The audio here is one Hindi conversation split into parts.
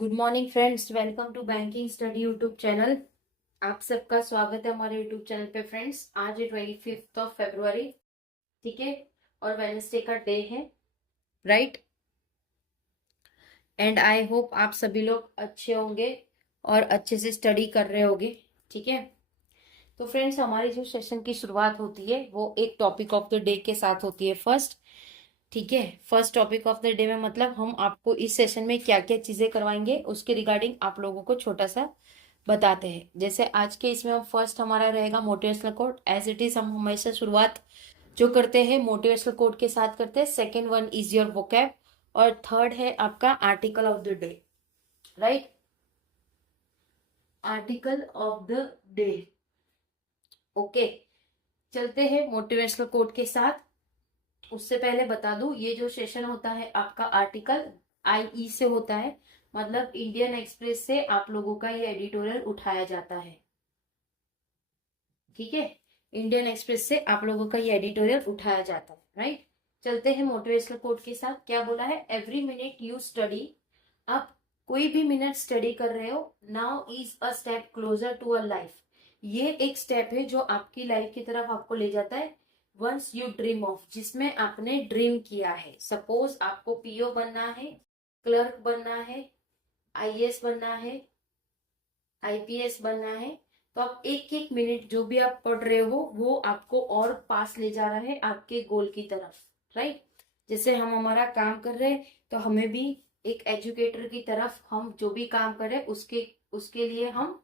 Good morning friends, welcome to banking study YouTube channel. आप सबका स्वागत है हमारे यूट्यूब चैनल पे। फ्रेंड्स, आज है 25 ठीक है, और वेडनेसडे का डे है, राइट। एंड आई होप आप सभी लोग अच्छे होंगे और अच्छे से स्टडी कर रहे होंगे, ठीक है। तो फ्रेंड्स, हमारी जो सेशन की शुरुआत होती है वो एक टॉपिक ऑफ द डे के साथ होती है फर्स्ट, ठीक है। First topic of the day में मतलब हम आपको इस सेशन में क्या क्या चीजें करवाएंगे उसके रिगार्डिंग आप लोगों को छोटा सा बताते हैं। जैसे आज के इसमें फर्स्ट हमारा रहेगा motivational quote. As it is हम हमेशा शुरुआत जो करते हैं मोटिवेशनल कोट के साथ करते हैं। Second one is your vocab और थर्ड है आपका article of the day, right. Article of the day, okay. चलते हैं मोटिवेशनल कोट के साथ। उससे पहले बता दूं, ये जो सेशन होता है आपका आर्टिकल IE से होता है, मतलब इंडियन एक्सप्रेस से आप लोगों का ये एडिटोरियल उठाया जाता है, ठीक है। इंडियन एक्सप्रेस से आप लोगों का ये एडिटोरियल उठाया जाता है, राइट। चलते हैं मोटिवेशनल कोट के साथ। क्या बोला है? एवरी मिनट यू स्टडी, आप कोई भी मिनट स्टडी कर रहे हो, now is a step closer to a life. ये एक स्टेप है जो आपकी लाइफ की तरफ आपको ले जाता है। वंस यू ड्रीम ऑफ, जिसमें आपने ड्रीम किया है। सपोज आपको PO बनना है, क्लर्क बनना है, IAS बनना है, IPS बनना है, तो आप एक एक मिनट जो भी आप पढ़ रहे हो वो आपको और पास ले जा रहा है आपके गोल की तरफ, राइट। जैसे हम हमारा काम कर रहे हैं तो हमें भी एक एजुकेटर की तरफ हम जो भी काम कर रहे हैं उसके उसके लिए हम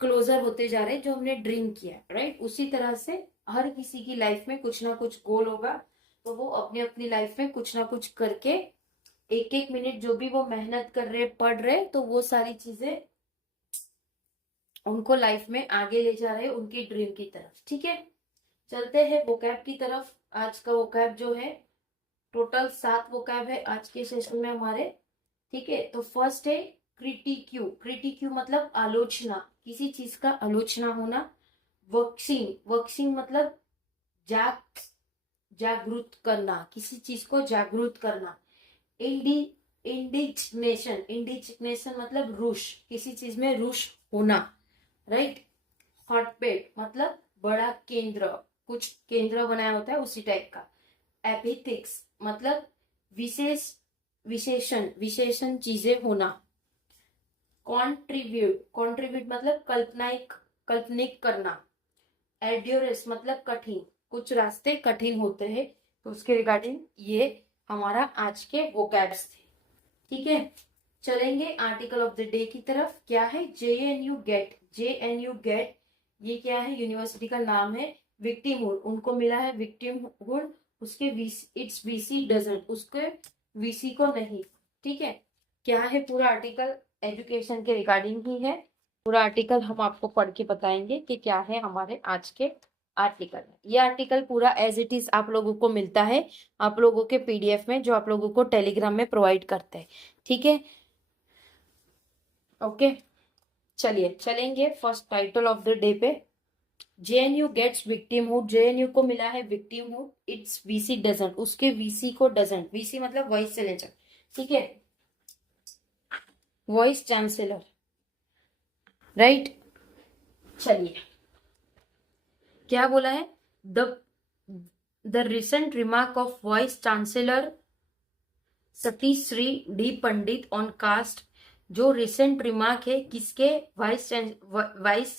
क्लोजर होते जा रहे हैं, जो हमने ड्रीम किया, राइट। उसी तरह से हर किसी की लाइफ में कुछ ना कुछ गोल होगा, तो वो अपनी अपनी लाइफ में कुछ ना कुछ करके एक एक मिनट जो भी वो मेहनत कर रहे पढ़ रहे, तो वो सारी चीजें उनको लाइफ में आगे ले जा रहे हैं उनकी ड्रीम की तरफ, ठीक है। चलते हैं वोकैब की तरफ। आज का वोकैब जो है, टोटल 7 वोकैब है आज के सेशन में हमारे, ठीक है। तो फर्स्ट है क्रिटिक्यू। क्रिटिक्यू मतलब आलोचना, किसी चीज का आलोचना होना। वर्कसिंग, वर्कसिंग मतलब जाग जागरूक करना, किसी चीज को जागरूक करना। इंडी इंडिग्नेशन, इंडिग्नेशन मतलब रुष, किसी चीज में रुष होना, राइट। हॉटबेड मतलब बड़ा केंद्र, कुछ केंद्र बनाया होता है उसी टाइप का। एपिथिक्स मतलब विशेष विशेषण, विशेषण चीजें होना। कॉन्ट्रीब्यूट, कॉन्ट्रीब्यूट मतलब काल्पनिक करना। एड्योरेस मतलब कठिन, कुछ रास्ते कठिन होते हैं, तो उसके रिगार्डिंग ये हमारा आज के वोकैब्स थे, ठीक है। चलेंगे आर्टिकल ऑफ द डे की तरफ। क्या है? JNU gate. JNU गेट ये क्या है? यूनिवर्सिटी का नाम है। विक्टिमहुड, उनको मिला है विक्टिमहुड, उसके इट्स VC डजंट, उसके VC को नहीं, ठीक है। क्या है पूरा आर्टिकल? एजुकेशन के रिगार्डिंग ही है पूरा आर्टिकल। हम आपको पढ़ के बताएंगे कि क्या है हमारे आज के आर्टिकल में। ये आर्टिकल पूरा एज इट इज आप लोगों को मिलता है आप लोगों के PDF में, जो आप लोगों को टेलीग्राम में प्रोवाइड करते हैं, ठीक है, ओके। चलिए चलेंगे first title of the day पे। JNU गेट्स विक्टिमहुड, JNU को मिला है विक्टिमहुड, इट्स VC डजंट, उसके VC को डजंट। VC मतलब वाइस चांसलर, ठीक है, वाइस चांसलर, राइट। चलिए, क्या बोला है? The the recent remark of vice chancellor Satish Shri D Pandit on caste. जो रिसेंट रिमार्क है किसके? वाइस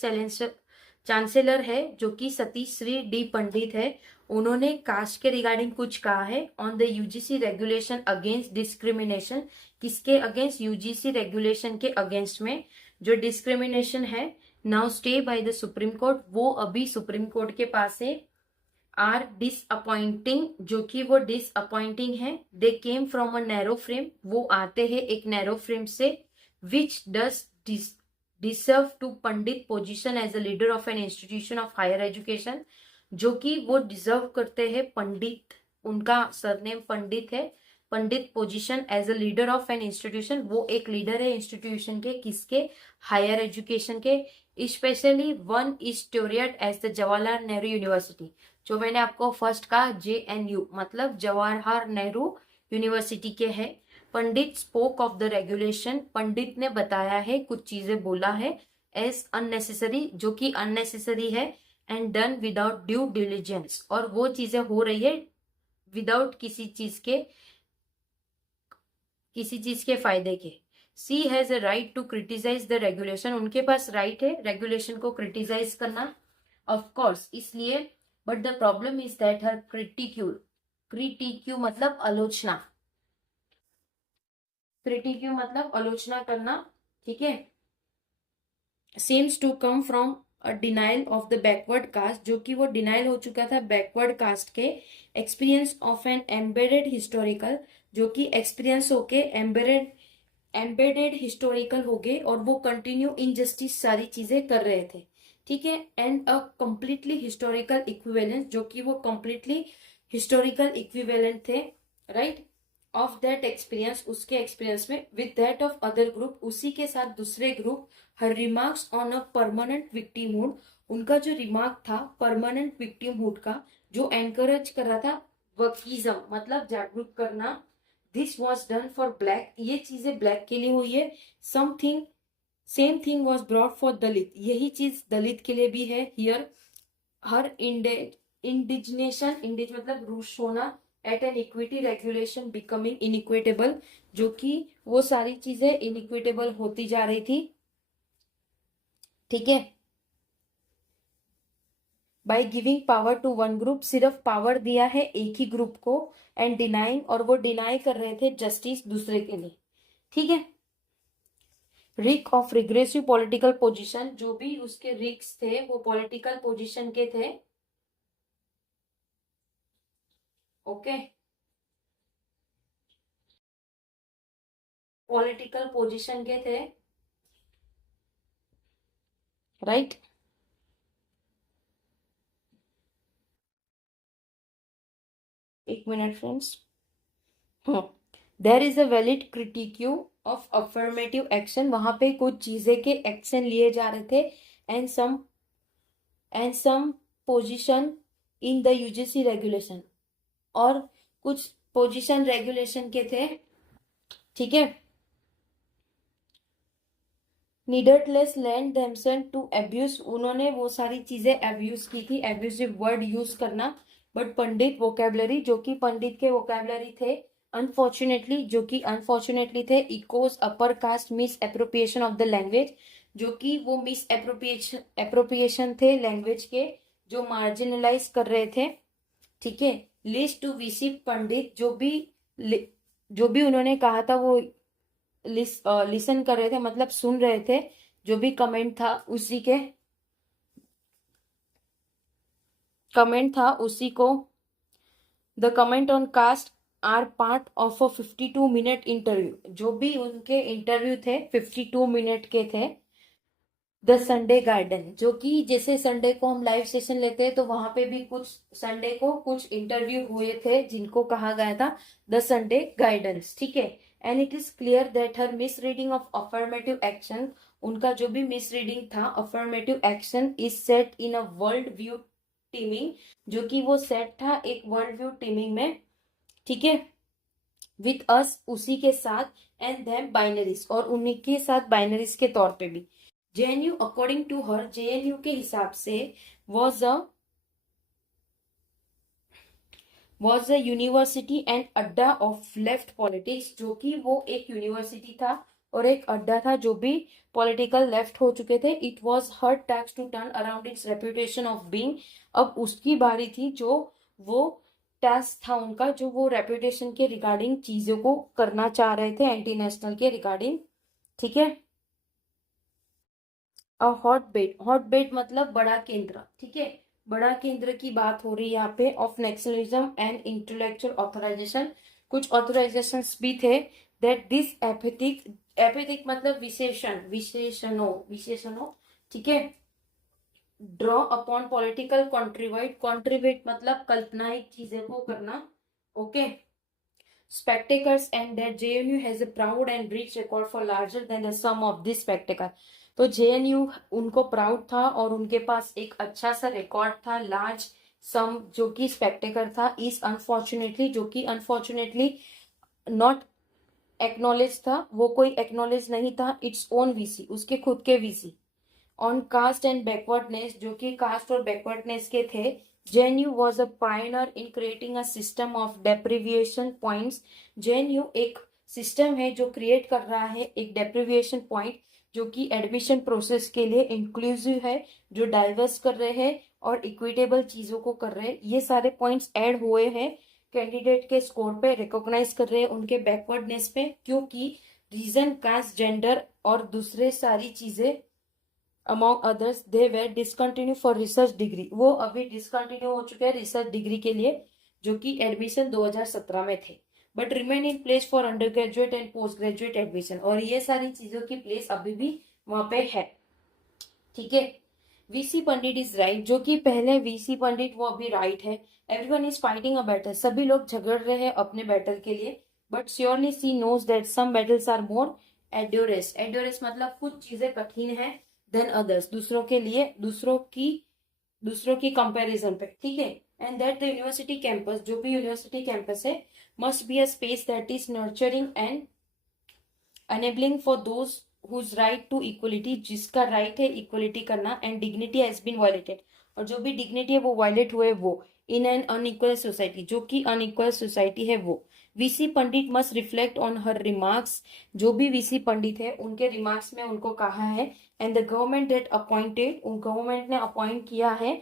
चांसलर है जो कि सतीश श्री डी पंडित है, उन्होंने कास्ट के रिगार्डिंग कुछ कहा है। On the UGC regulation against discrimination, किसके अगेंस्ट? UGC रेगुलेशन के अगेंस्ट में जो डिस्क्रिमिनेशन है, now stay by the supreme court, वो अभी सुप्रीम कोर्ट के पास है। आर डिसअपॉइंटिंग, जो कि वो डिसअपॉइंटिंग है। They came from a narrow frame, वो आते हैं एक नैरो फ्रेम से। Which does deserve to Pandit position as a leader of an institution of higher education, जो कि वो डिजर्व करते हैं पंडित, उनका सरनेम पंडित है। Pandit position as a leader of an institution, वो एक लीडर है इंस्टीट्यूशन के, किसके? हायर एजुकेशन के। स्पेशली वन इज टोरियट as the Jawaharlal Nehru University, जो मैंने आपको फर्स्ट कहा JNU मतलब जवाहरलाल नेहरू यूनिवर्सिटी के है। पंडित स्पोक ऑफ द रेगुलेशन, पंडित ने बताया है, कुछ चीजें बोला है, एज अननेसेसरी, जो कि अननेसेसरी है, and done without due diligence, और वो चीजें हो रही है विदाउट किसी चीज के फायदे के। She has a right to criticise the regulation, उनके पास राइट है रेगुलेशन को क्रिटिसाइज करना, ऑफ कोर्स, इसलिए, but the problem is that her critique मतलब आलोचना, क्रिटिक्यू मतलब आलोचना करना, ठीक है, seems to come from a denial of the backward caste, जो कि वो डिनाइल हो चुका था बैकवर्ड कास्ट के, experience of an embedded historical, जो कि एक्सपीरियंस होके एम्बेडेड हिस्टोरिकल हो गए, और वो कंटिन्यू इनजस्टिस सारी चीजें कर रहे थे, ठीक है, and a completely historical equivalence, जो कि वो कंप्लीटली हिस्टोरिकल इक्विवेलेंट थे, राइट, ऑफ दैट एक्सपीरियंस, उसके एक्सपीरियंस में, with that of other group, उसी के साथ दूसरे group, her remarks on a permanent victimhood, उनका जो रिमार्क था परमानेंट विक्टिमहुड का, जो एनकरेज कर रहा था वकीज्म मतलब जागरूक करना, this was done for black, ये चीजें ब्लैक के लिए हुई है, something same thing was brought for Dalit, यही चीज दलित के लिए भी है, हियर हर इंडिजनेशन, इंडिज मतलब रूस होना, at an equity regulation becoming inequitable, जो कि वो सारी चीजें इनइक्विटेबल होती जा रही थी, ठीक है, by giving power to one group, सिर्फ पावर दिया है एक ही ग्रुप को, एंड डिनाइंग, और वो डिनाई कर रहे थे जस्टिस दूसरे के लिए, ठीक है, रिक ऑफ रिग्रेसिव पॉलिटिकल पोजीशन, जो भी उसके रिक्स थे वो पॉलिटिकल पोजीशन के थे, ओके, पॉलिटिकल पोजीशन के थे, राइट, एक minute friends, there is a valid critique of affirmative action, वहां पे कुछ चीजें के एक्शन लिए जा रहे थे, and some position in the UGC regulation, और कुछ पोजीशन रेगुलेशन के थे, ठीक है, नीडरलेस लैंड देमसेल्फ टू एब्यूज, उन्होंने वो सारी चीजें एब्यूज की थी, एब्यूजिव वर्ड यूज करना, बट पंडित वोकेबलरी, जो कि पंडित के वोकेबलरी थे, अनफॉर्चुनेटली, जो कि अनफॉर्चुनेटली थे, echoes upper caste miss appropriation of the language, जो कि वो मिस एप्रोप्रिएशन थे लैंग्वेज के, जो मार्जिनलाइज कर रहे थे, ठीक है, लिस्ट टू वीसी पंडित, जो भी उन्होंने कहा था वो लिसन कर रहे थे, मतलब सुन रहे थे, जो भी कमेंट था उसी को, the comment on caste are part of a 52 minute interview, जो भी उनके इंटरव्यू थे 52 मिनट के थे, द संडे गार्डन, जो कि जैसे संडे को हम लाइव सेशन लेते हैं, तो वहां पे भी कुछ संडे को कुछ इंटरव्यू हुए थे जिनको कहा गया था द संडे गाइडेंस, ठीक है, and it is clear that her miss reading of affirmative action, उनका जो भी मिस रीडिंग था affirmative action, is set in a world view teeming, जो कि वो सेट था एक वर्ल्ड व्यू टीमिंग में, ठीक है, विथ अस उसी के साथ, एंड देम बाइनरीज, और उन्हीं के साथ बाइनरीज के तौर पे भी, JNU according to her, JNU के हिसाब से was a यूनिवर्सिटी एंड अड्डा ऑफ लेफ्ट पॉलिटिक्स, जो कि वो एक यूनिवर्सिटी था और एक अड्डा था जो भी पॉलिटिकल लेफ्ट हो चुके थे, इट वॉज हर टैक्स to turn around its reputation of being, अब उसकी बारी थी, जो वो टास्क था उनका, जो वो रेपुटेशन के रिगार्डिंग चीजों को करना चाह रहे थे, एंटी नेशनल के रिगार्डिंग, ठीक है, हॉट बेड मतलब बड़ा केंद्र, ठीक है, बड़ा केंद्र की बात हो रही है यहाँ पे, of nationalism and intellectual authorization, कुछ ऑथराइजेशन भी थे, दैट दिस एपिथिक मतलब विशेषणों, ठीक है, ड्रॉ अपॉन पॉलिटिकल कॉन्ट्रीब्यूट मतलब कल्पनाएं चीजें को करना, okay, spectacles, and that JNU has a proud and rich record for larger than the sum of this spectacle, तो JNU उनको प्राउड था और उनके पास एक अच्छा सा रिकॉर्ड था, लार्ज सम जो कि स्पेक्टेकल था, इज अनफॉर्चुनेटली, जो कि अनफॉर्चुनेटली नॉट एक्नॉलेज था, वो कोई एक्नॉलेज नहीं था, इट्स ओन वीसी, उसके खुद के VC. On caste and backwardness, जो कि कास्ट और बैकवर्डनेस के थे, JNU was a pioneer in creating a system of deprivation points. JNU एक सिस्टम है जो क्रिएट कर रहा है एक डेप्रिविएशन पॉइंट, जो कि एडमिशन प्रोसेस के लिए इंक्लूसिव है, जो डाइवर्स कर रहे हैं और इक्विटेबल चीजों को कर रहे हैं। ये सारे पॉइंट्स ऐड हुए हैं कैंडिडेट के स्कोर पे, रिकॉग्नाइज कर रहे हैं उनके बैकवर्डनेस पे, क्योंकि रीजन, कास्ट, जेंडर और दूसरे सारी चीजें among others they way discontinue for research degree, वो अभी डिसकंटिन्यू हो चुके हैं रिसर्च डिग्री के लिए, जो कि एडमिशन 2017 में थे, but remain in place for under graduate and post graduate admission, और ये सारी चीजों की प्लेस अभी भी वहां पे है। ठीक है, वीसी पंडित इज राइट, जो कि पहले वीसी पंडित वो अभी राइट है। Everyone is fighting a battle, सभी लोग झगड़ रहे हैं अपने बैटल के लिए, but surely she knows that some battles are more एड्योरेस। एड्योरेस मतलब कुछ चीजें कठिन है देन अदर्स, दूसरों के लिए, दूसरों की कंपैरिजन पे। ठीक है, and that the university campus, जो भी यूनिवर्सिटी कैंपस है, must be a space that is nurturing and enabling for those whose right to equality, जिसका राइट है इक्वलिटी करना, and dignity has been violated, और जो भी डिग्निटी है वो वायलेट हुए वो, इन एन अनइक्वल सोसाइटी, जो कि अनइक्वल सोसाइटी है वो। VC Pandit must reflect on her remarks, जो भी वीसी पंडित है उनके रिमार्क्स में उनको कहा है, and the government that appointed, उन गवर्नमेंट ने अपॉइंट किया है,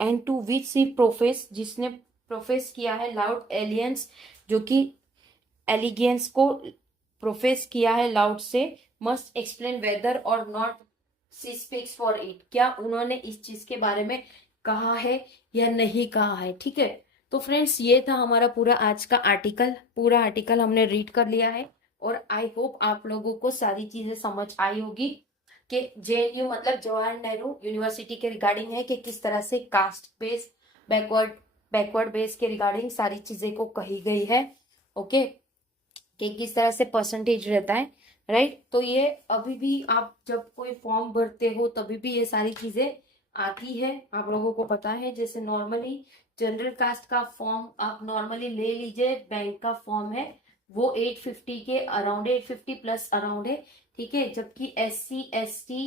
and to which she profess, जिसने प्रोफेस किया है लाउड एलियंस, जो कि एलिगेंस को प्रोफेस किया है लाउड से, must explain whether or not she speaks for it, क्या उन्होंने इस चीज के बारे में कहा है या नहीं कहा है। ठीक है, तो फ्रेंड्स ये था हमारा पूरा आज का आर्टिकल, पूरा आर्टिकल हमने रीड कर लिया है, और आई होप आप लोगों को सारी चीजें समझ आई होगी कि जेएनयू मतलब जवाहर नेहरू यूनिवर्सिटी के रिगार्डिंग है, कि किस तरह से कास्ट बेस, बैकवर्ड बेस के रिगार्डिंग सारी चीजें को कही गई है। ओके, कि किस तरह से परसेंटेज रहता है, राइट। तो ये अभी भी आप जब कोई फॉर्म भरते हो तभी भी ये सारी चीजें आती है, आप लोगों को पता है। जैसे नॉर्मली जनरल कास्ट का फॉर्म आप नॉर्मली ले लीजिए, बैंक का फॉर्म है वो 850 के अराउंड, 850 प्लस अराउंड है। ठीक है, जबकि SC ST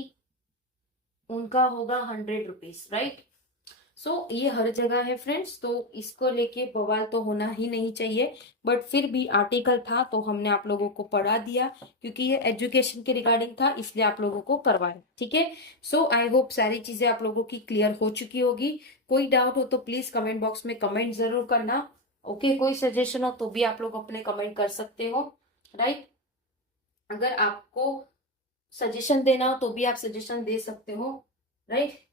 उनका होगा 100 रुपीज, राइट। सो ये हर जगह है फ्रेंड्स, तो इसको लेके बवाल तो होना ही नहीं चाहिए, बट फिर भी आर्टिकल था तो हमने आप लोगों को पढ़ा दिया, क्योंकि ये एजुकेशन के रिगार्डिंग था इसलिए आप लोगों को करवाया। ठीक है, सो आई होप सारी चीजें आप लोगों की क्लियर हो चुकी होगी। कोई डाउट हो तो प्लीज कमेंट बॉक्स में कमेंट जरूर करना। ओके, कोई सजेशन हो तो भी आप लोग अपने कमेंट कर सकते हो, राइट। अगर आपको सजेशन देना हो तो भी आप सजेशन दे सकते हो, राइट।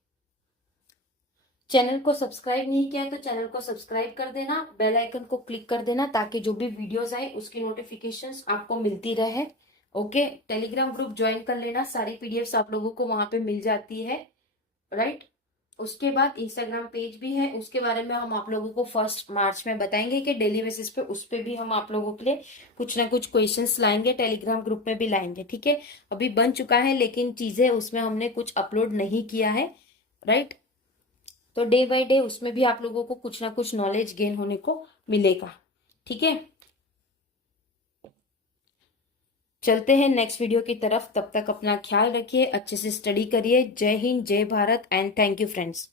चैनल को सब्सक्राइब नहीं किया है तो चैनल को सब्सक्राइब कर देना, बेल आइकन को क्लिक कर देना, ताकि जो भी वीडियोस आए उसकी नोटिफिकेशंस आपको मिलती रहे। ओके, टेलीग्राम ग्रुप ज्वाइन कर लेना, सारी पीडीएफ्स आप लोगों को वहां पे मिल जाती है, राइट। उसके बाद इंस्टाग्राम पेज भी है, उसके बारे में हम आप लोगों को 1 मार्च में बताएंगे कि डेली बेसिस पे उस पे भी हम आप लोगों के लिए कुछ ना कुछ क्वेश्चंस लाएंगे, टेलीग्राम ग्रुप में भी लाएंगे। ठीक है, अभी बन चुका है लेकिन चीजें उसमें हमने कुछ अपलोड नहीं किया है, राइट। तो डे बाय डे उसमें भी आप लोगों को कुछ ना कुछ नॉलेज गेन होने को मिलेगा। ठीक है, चलते हैं नेक्स्ट वीडियो की तरफ, तब तक अपना ख्याल रखिए, अच्छे से स्टडी करिए। जय हिंद, जय Bharat, and thank you friends.